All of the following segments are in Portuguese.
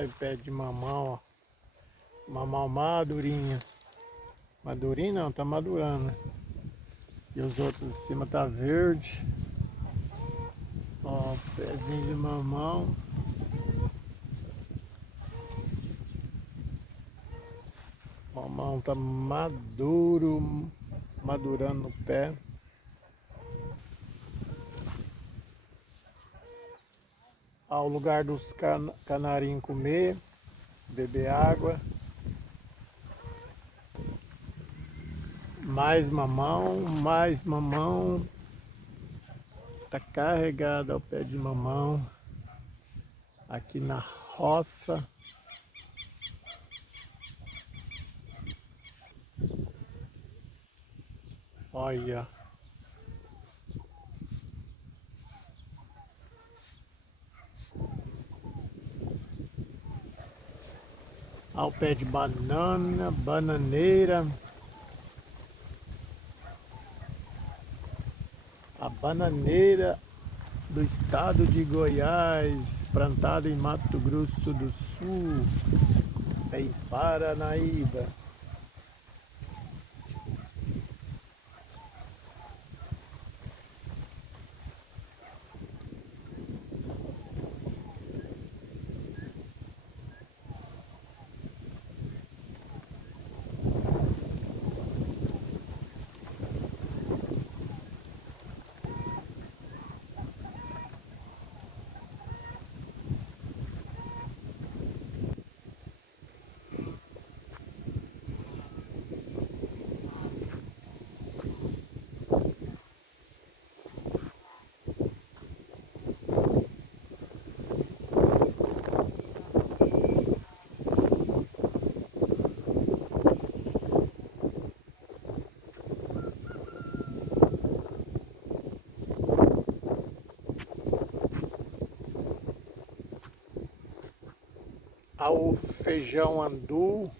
Aí pé de mamão, ó. Mamão madurinha. Madurinho não, tá madurando. E os outros em cima tá verde. Ó, pezinho de mamão. Mamão tá maduro, madurando no pé. Ao lugar dos canarinhos comer, beber água. Mais mamão, mais mamão. Tá carregado ao pé de mamão. Aqui na roça. Olha. Ao pé de banana, bananeira. A bananeira do estado de Goiás, plantada em Mato Grosso do Sul, em Paranaíba. Ao feijão andu.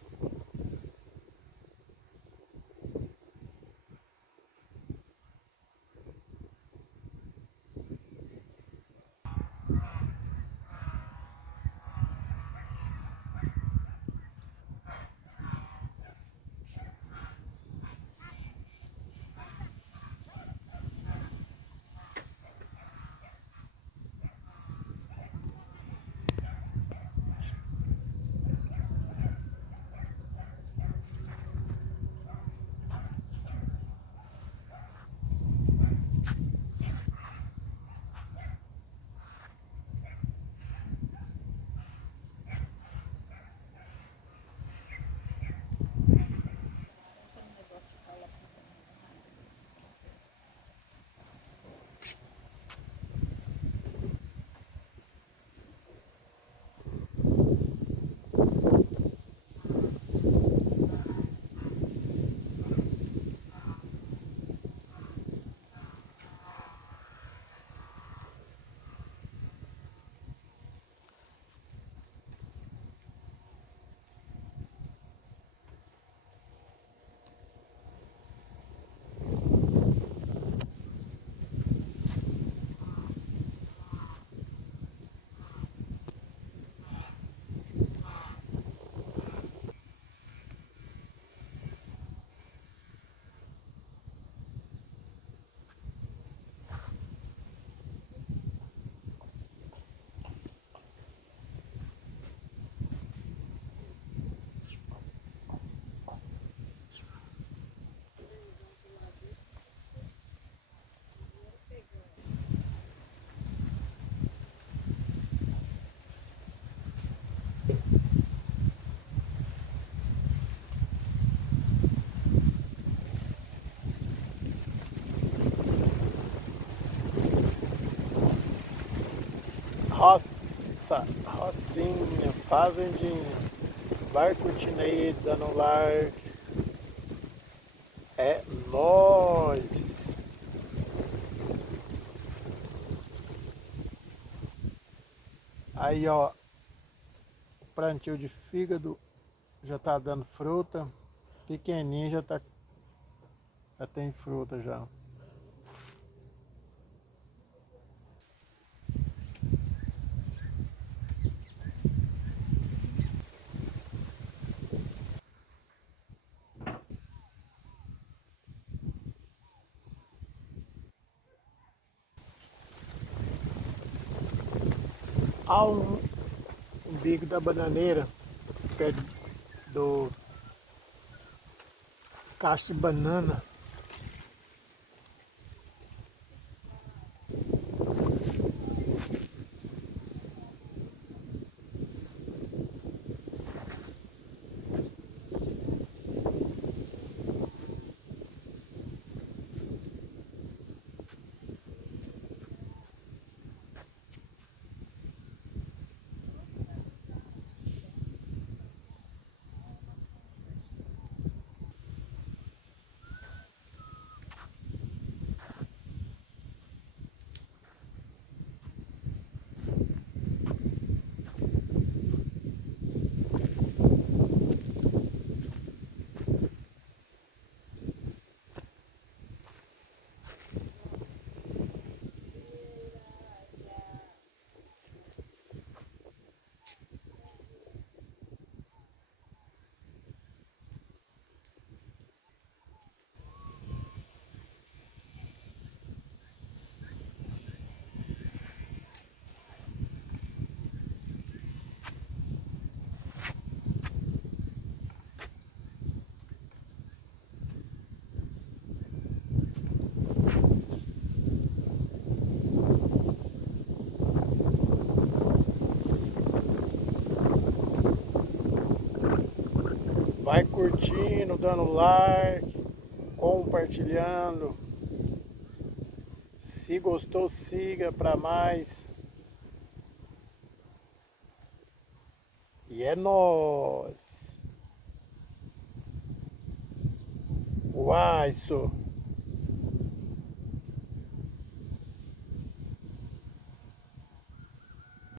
Roça, rocinha, fazendinha. Vai curtindo aí, dando like. É nóis. Aí, ó, o plantio de fígado já tá dando fruta. Pequenininho já tem fruta já. Há um bico da bananeira, perto do cacho de banana. Vai curtindo, dando like, compartilhando. Se gostou, siga para mais. E é nóis. Uai, isso.